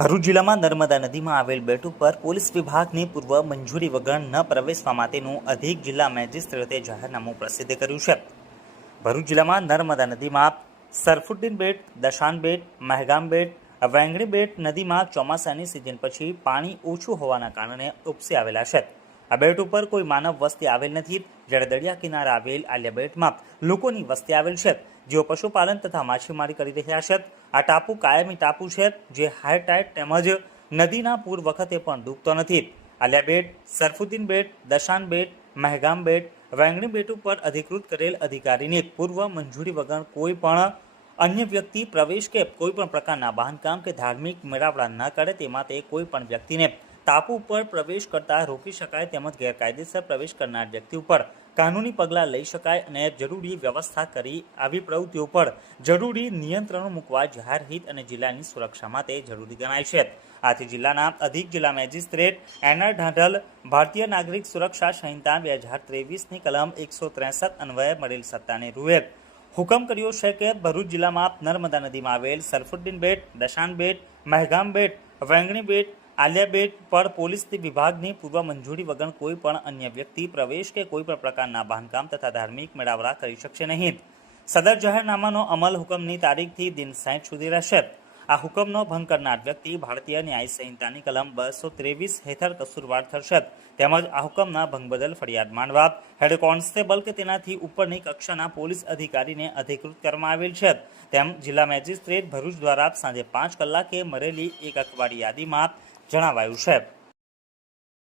ભરૂચ જિલ્લામાં નર્મદા નદીમાં આવેલ બેટ ઉપર પોલીસ વિભાગની પૂર્વ મંજૂરી વગર ન પ્રવેશવા માટેનું અધિક જિલ્લા મેજિસ્ટ્રેટે જાહેરનામું પ્રસિદ્ધ કર્યું છે. ભરૂચ જિલ્લામાં નર્મદા નદીમાં સરફુદ્દીન બેટ, દશાન બેટ, મહેગામ બેટ, વેંગણી બેટ નદીમાં ચોમાસાની સિઝન પછી પાણી ઓછું હોવાના કારણે ઉપસી આવેલા છે. આ બેટ ઉપર કોઈ માનવ વસ્તી આવેલ નથી. જ્યારે દરિયા કિનારે આવેલ આલિયા બેટમાં લોકોની વસ્તી આવેલ છે. જેઓ પશુપાલન તથા માછીમારી કરી રહ્યા છે. આ ટાપુ કાયમી ટાપુ છે, જે હાઈ ટાઈડ તેમજ નદીના પૂર વખતે પણ ડૂબતો નથી. આલિયા બેટ, સરફુદ્દીન બેટ, દશાન બેટ, મહેગામ બેટ, વેંગણી બેટ ઉપર અધિકૃત કરેલ અધિકારીની પૂર્વ મંજૂરી વગર કોઈ પણ અન્ય વ્યક્તિ પ્રવેશ કે કોઈ પણ પ્રકારના બાંધકામ કે ધાર્મિક મેળાવડા ન કરે તે માટે કોઈ પણ વ્યક્તિને ટાપુ ઉપર પ્રવેશ કરતા રોકી શકાય તેમજ ગેરકાયદેસર પ્રવેશ કરનાર વ્યક્તિ ઉપર કાનૂની પગલાં લઈ શકાય અને જરૂરી વ્યવસ્થા કરી આવી પ્રવૃત્તિઓ પર જરૂરી નિયંત્રણો મૂકવા જાહેર હિત અને જિલ્લાની સુરક્ષા માટે જરૂરી ગણાય છે. આથી જિલ્લાના અધિક જિલ્લા મેજિસ્ટ્રેટ એનઆર ઢાંઢલ, ભારતીય નાગરિક સુરક્ષા સંહિતા બે હજાર ત્રેવીસની કલમ એકસો ત્રેસઠ અન્વયે મળેલ સત્તાને રૂએ હુકમ કર્યો છે કે ભરૂચ જિલ્લામાં નર્મદા નદીમાં આવેલ સરફુદ્દીન બેટ, દશાન બેટ, મહેગામ બેટ, વેંગણી બેટ આલિયા બેટ પર પોલીસ વિભાગની પૂર્વ મંજૂરી વગર કોઈ પણ અન્ય વ્યક્તિ, પ્રવેશ કે કોઈ પણ પ્રકારના બાંધકામ તથા ધાર્મિક મેળાવડા કરી શકશે નહીં. સદર જાહેરનામાનો અમલ હુકમની તારીખથી દિન સાઠ સુધી રહેશે. આ હુકમનો ભંગ કરનાર વ્યક્તિ ભારતીય ન્યાય સંહિતાની કલમ બસો ત્રેવીસ હેઠળ કસૂરવાર થશે. તેમજ આ હુકમના ભંગ બદલ ફરિયાદ માંડવા હેડ કોન્સ્ટેબલ કે તેનાથી ઉપરની કક્ષાના પોલીસ અધિકારીને અધિકૃત કરવામાં આવેલ છે. તેમ જિલ્લા મેજિસ્ટ્રેટ ભરૂચ દ્વારા સાંજે પાંચ કલાકે મળેલી એક અખબારી યાદીમાં જણાવાયું છે.